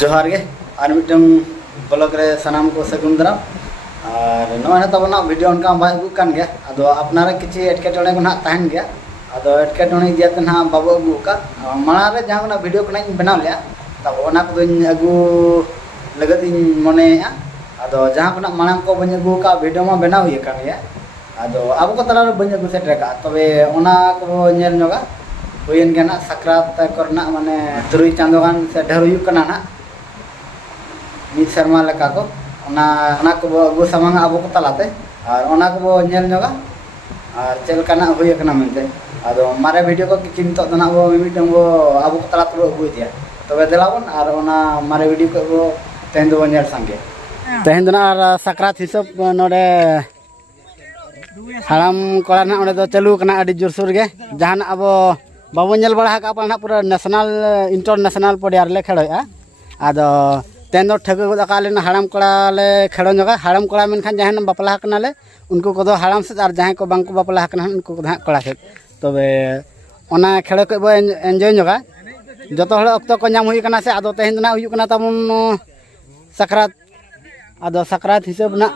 जोहार गे और mitten blog रे सनाम को सगुन दाराम और नोना तबना वीडियो उनका बाय अगू कान गया अदो अपनारे किछि एटकेटोणे को ना तहन गया अदो एटकेटोणे दियाते ना बाबू अगू का माना रे जहां वीडियो को बनाव लिया तब ओना को अगू लगत मने अदो जहां को मांग को बन अगू का वीडियो में बनाव हुई कान गया अदो अब को तला बन अगू सेट का तबे ओना को नेल नोगा हुयन गया ना सक्रात करना माने 3 चांदो गान से ढेर हुई कना ना मिद शर्मा लेका को ओना को अगू सामांग अब को तलाते और ओना को नेल नोगा और चल कना हुई कना मेनते अदो मारे वीडियो को किछि नितो दना वो मिटन वो अब को तला तो अगू दिया तबे देलाबन और ओना मारे वीडियो को वो तेन दो नेल संगे तेन दना और सक्रात हिसाब नोडे हाराम कोड़ा ना ओडे दो चालू कना अडी जोरसोर गे जहान अब बाबू नेल बड़ा का पना पूरा नेशनल इंटरनेशनल पडियार ले खेलोया आदो तेन दो ठग गोदा हाराम कोड़ा ले खेलो नगा हाराम कोड़ा मेनखान जहान बापला कना ले उनको को दो हाराम से और जहां को बांको बापला कना उनको को धा कोड़ा से तबे ओना खेलो के बो एन्जॉय नगा जतो हळ अक्तो को नाम हुई कना से आदो तेन ना हुई कना तमन सक्रात आदो सक्रात हिसाब ना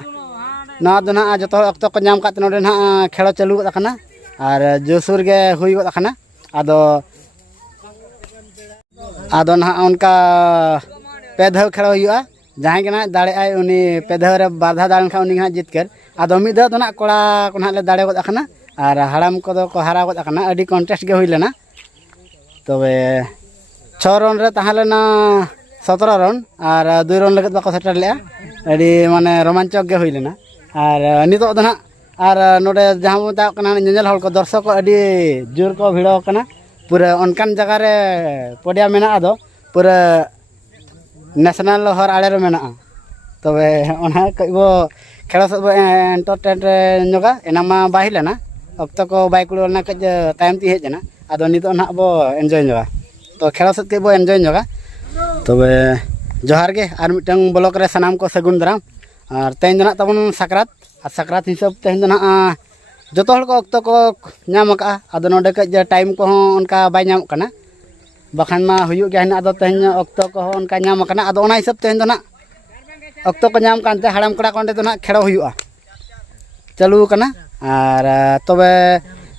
ना दो ना जतो अक्तो को नाम का नोडे ना खेलो चालू गोदा कना और जोसुर गे हुई गोदा कना आदो आदो ना उनका पेधव खेलो हुआ जहां के ना दाड़े आय उनी पेधव रे बाधा दान खा उनी ना जितकर आदो मिद दो ना कोड़ा को ना ले दाड़े गोदा कना और हाराम को दो को हारा गोदा कना अडी कॉन्टेस्ट गे हुई लेना तबे 6 रन रे ताहलेना 17 रन और 2 रन लगत बाको सेटर ले अडी माने रोमांचक गे हुई लेना और नितो दो ना और नोडे जहां मता कना नेल हल को दर्शक अडी जोर को भिड़ो कना पूरा अनकान जगह रे पडिया मेना आदो पूरा नेशनल हर आड़े रे मेना तबे ओना कइबो खेलो सब एंटरटेन नोगा एना मा बाहि लेना अक्तो को बाय कुलो ना कज टाइम ती हेजना आदो नितो ना बो एन्जॉय नोगा तो खेलो सब के बो एन्जॉय नोगा तबे जोहार गे आर मिटंग ब्लॉक रे सनाम को सगुन दाराम और तेन दना तबन सक्रात हिसाब तेन दना जतो हल को अक्तो को नाम का आदो नोडे कज टाइम को उनका बाय नाम कना बखान मा हुयु गया ना आदो तेन अक्तो को उनका नाम कना आदो ओना हिसाब तेन दना अक्तो को नाम कानते हाड़ाम कड़ा कोंडे दना खेड़ो हुयुआ चालू कना और तबे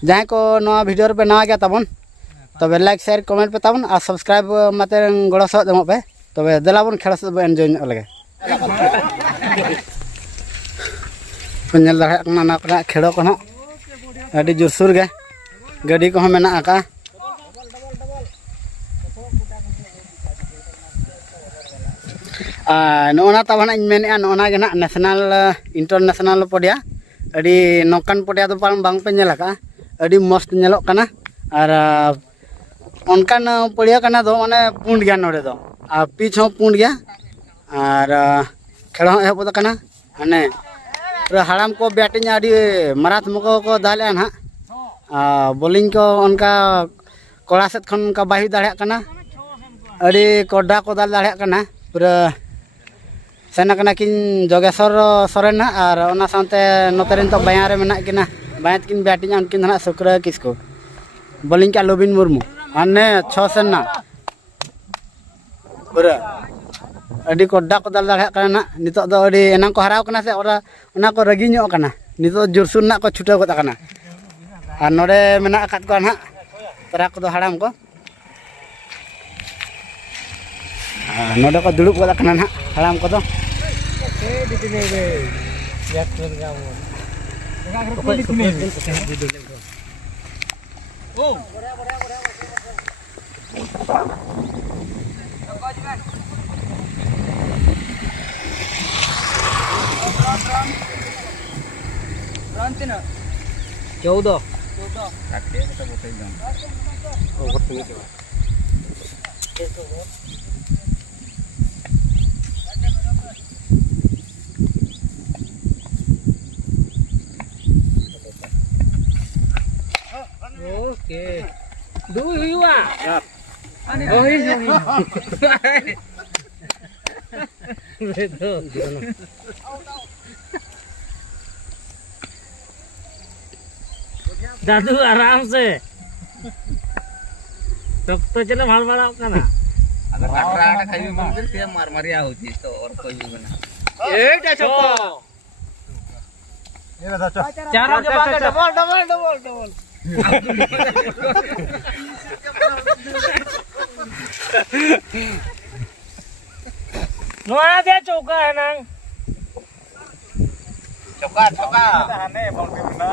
जहां को नवा वीडियो रे पे नवा गया तबन तबे लाइक शेयर कमेंट पे तबन और सब्सक्राइब माते गड़ो सो दमो पे तबे देलाबन खेड़ा से एन्जॉय लगे पेनल दाड़ा कना ना कना खेड़ो कना अडी जोरसुर गे गाड़ी को मेना आका नोना तबना इन मेने नोना गे ना नेशनल इंटरनेशनल पडिया अडी नोकान पडिया तो बांग पे नेला का अडी मस्त नेलो कना और अनकान पडिया कना दो माने पुंड गया नोडे दो आ पिच हो पुंड गया और खेलो एहब कना माने पूरा हाड़ाम को बैटिंग अडी मारात मको को दाले ना बॉलिंग को उनका कोड़ा सेट खन का बाहि दाड़े कना अडी कोडा को दाल दाड़े कना पूरा सेना कना किन जोगेश्वर सोरेन और ओना सानते नोतेरिन तो बाया रे मेना किना बायात किन बैटिंग उनकिन ना शुक्र किसको बॉलिंग का लोबिन मुर्मू अने 6 सेना पूरा अडी कोडा को दाल दाड़े कना ना नितो दो अडी एना को हराव कना से ओना को रगी ᱧᱚᱜ कना नितो जोरसुर ना को छुटा गोता कना और नोडे मेना अकात को ना तरा को दो हाड़ाम को नोडे को दुड़ुब गोदा कना ना हाड़ाम को दो चौदह ओके दू हुआ दादू आराम से तो चलो भाल बड़ा अगर राटा राटा खाई मंदिर से मार मारिया होती तो और कोई भी बना चारों के बाद डबल डबल डबल डबल नोना दे चौका है ना चौका चौका हने बोलते ना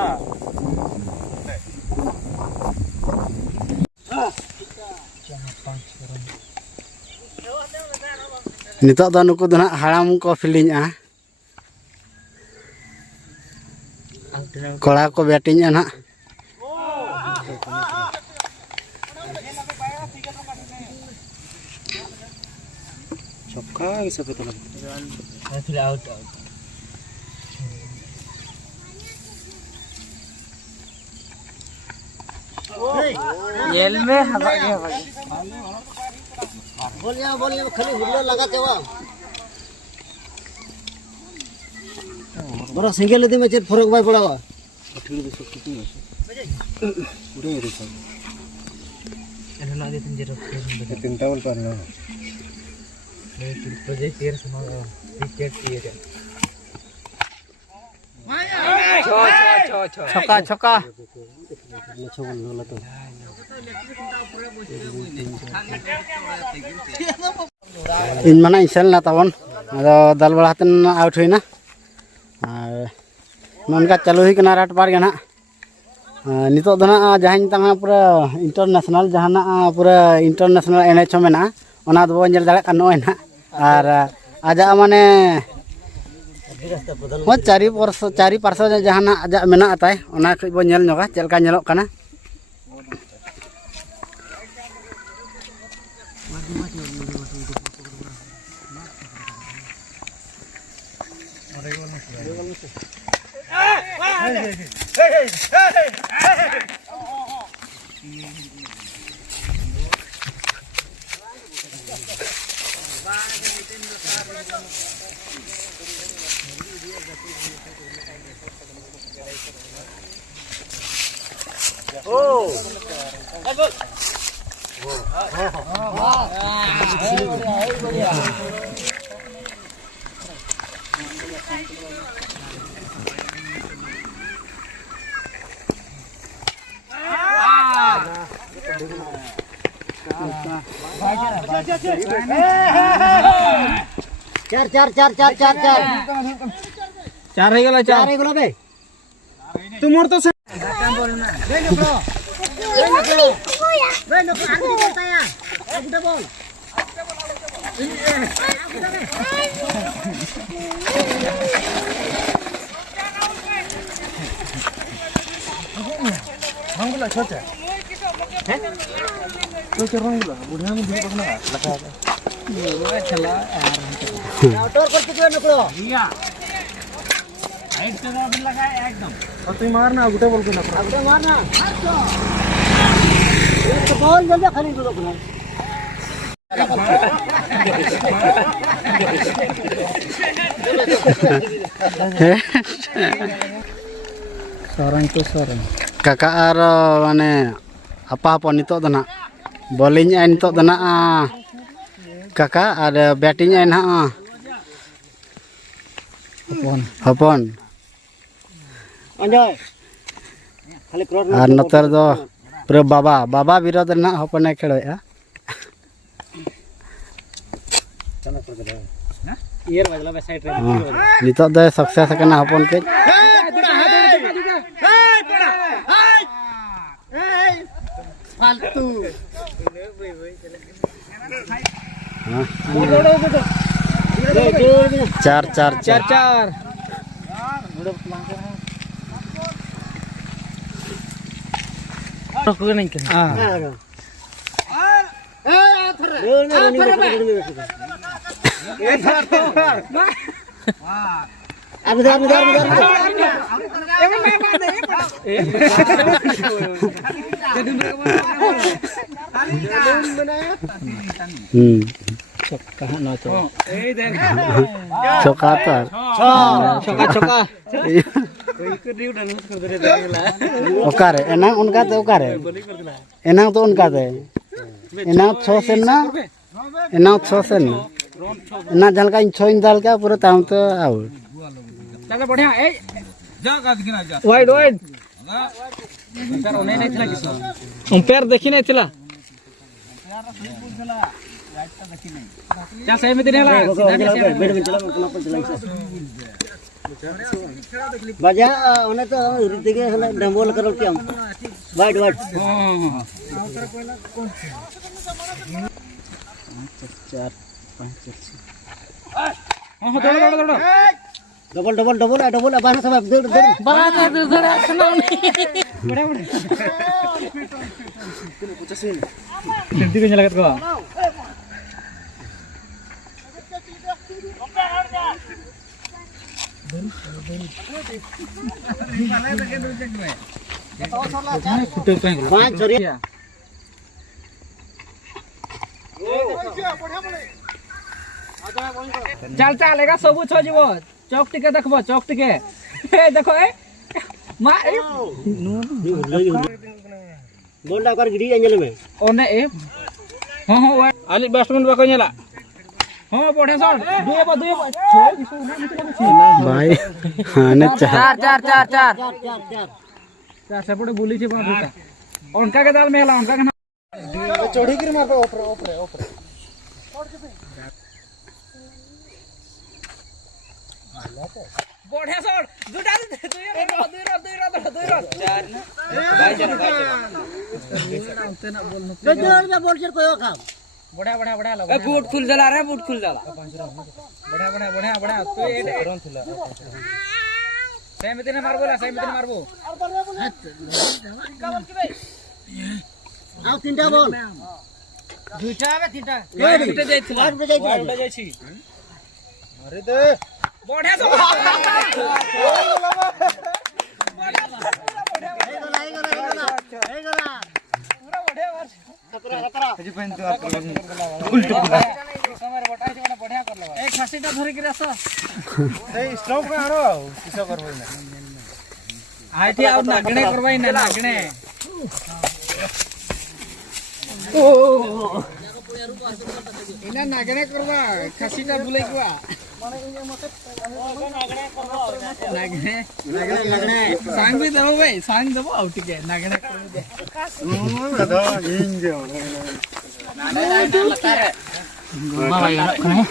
नितो दो नुकु दो ना हाराम को फीलिंग आ कोड़ा को बैटिंग ना चौका कैसे पता लगा फिर आउट आउट जेल में हवा गया बोलिया खाली हुल्लो लगा देवा बड़ा सिंगल यदि में चेत फरक बाय पड़ावा ठीक है सब ठीक है पूरे रे सब एना लागे तुम जरा तीन टावल पर ना मैं प्रोजेक्ट केयर सुना विकेट किए छक्का छक्का इन माना इसल ना तबन अदो दल बड़ातन आउट हुईना और ननका चालू ही कना राट पार गना नितो दना जहां तंगा पूरा इंटरनेशनल जहाना पूरा इंटरनेशनल एनएच मेना ओना दो नेल दाड़ा का नय ना और आजा माने चारि पार्श्व जहाना आजा मेना आताय ओना खै बो नेल नोगा चलका नेलोक कना चार चार चार चार चार चार चार रह गेला चार एगो बे तुम और तो से रंगला छोटा है तो रंगला बुढ़ा में भी पकना लगा ये चला यार टोर पर कितने निकलो भैया हाइट जगह पे लगा एकदम और तुम मारना गुटे बोल को ना गुटे मारना एक बॉल जल्दी खाली दो ना सोरन काका आर माने apa apa nitok dana bowling nya nitok dana kakak ada batting nya na hopon anjay खाली cross ar noter do pura baba birod na hopon e khelo ya year वाला बे साइड रे nitok do sukses kana hopon ke फालतू चार चार चार चार को नहीं के हां Cokatar. Coka. Okare, enang unka te okare. Enang to unka te. Enang 6 sen na एना 6 से ना एना जहां का 6 इन दाल का पूरा ताम तो आउट चलो बढ़िया ए जा का दिखना जा वाइड वाइड अंपायर ओने नहीं थिला किस अंपायर देखि नहीं थिला क्या सही में दिनेला बाजा ओने तो रीति के हला डंबोल करल के वाइड वाइड 4 5 हां दौड़ दौड़ डबल डबल डबल डबल बाहर सब दौड़ दौड़ बाहर दौड़ खना बड़ा बड़ा सेंटी के लगत को पांच छोरिया चल चल एगा सब छ जीव चौक टिके देखबो चौक टिके ए देखो ए मा ए बोलडा कर गिडी अंजल में ओने ए हां हां आली बैट्समैन बाको नेला हां बढ़े शॉट दुए भाई हां ने 4 चार से पड़े बोली छे पण उनका के दाल में हला उनका के चोड़ी गिर मार ऊपर बढ़े शॉट दुटा दुई रन चार ना जोर में बोल चर कोयो काम बढ़िया लगा ए बूट खुल जाला रे बूट खुल जाला बढ़िया तो ए रन थिला सेमिति ने मारबो आओ तीनटा बॉल दुटा में तीनटा दुटा जाइथिला वाइड जाइछि अरे दे बढ़िया सब इना नागणे करवा खासीटा बुलाई कुआ नागणे सांग भी दबो भाई सांग दबो आउट के नागणे कर दे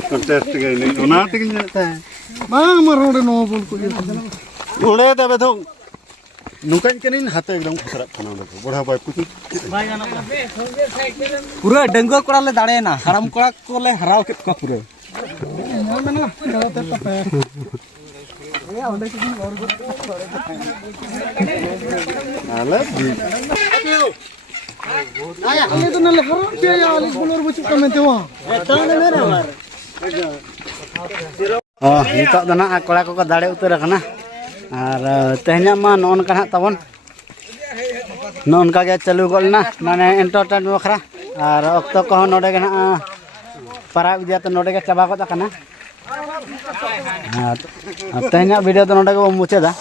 कंटेस्ट के नहीं ओना तक जाता है मा मरोड़े नो बोल को ओड़े दबे तो नुकान के नहीं हाथ एकदम खसरा खाना को बड़ा बाय कुछ पूरा डंगो कोड़ा ले दाड़े ना हराम कोड़ा को ले हराव के का पूरे आला आया ये तो नले हराम पे या आलिस बोलर बचु कमेंट हुआ ताने मेरे मार नितो दो ना कोड़ा को दाड़े उतर रखना और तेहना मा नोनका ना तबन नोनका के चालू गोलना माने एंटरटेनमेंट बखरा और अक्तो को नोडे के ना परा विद्या तो नोडे के चाबा को तकना तेहना वीडियो तो नोडे को मुचादा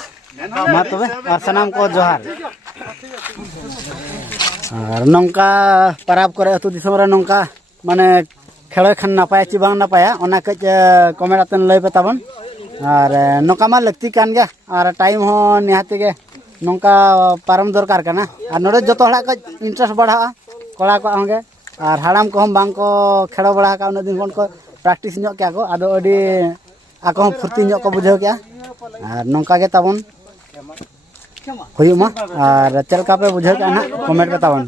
मा तबे और सनाम को जोहार और नोंका पराब करे अतु दिसम रे नोंका माने खेलो खान नापाय ची बांग नापाया ओना कज कमेंट आतन लय पे तबन और नोका मा लगती कान गया और टाइम हो निहाते के नोंका पारम दरकार करना और नोडे जतो हड़ा कज इंटरेस्ट बढ़ा कोड़ा को होंगे और हाड़ाम को हम बांग को खेलो बड़ा का उन दिन को प्रैक्टिस नो क्या को आदो अडी आको हम फुर्ती नो को बुझाव क्या और नोंका के तबन हुयुमा और चलका पे बुझाव क्या ना कमेंट पे तबन।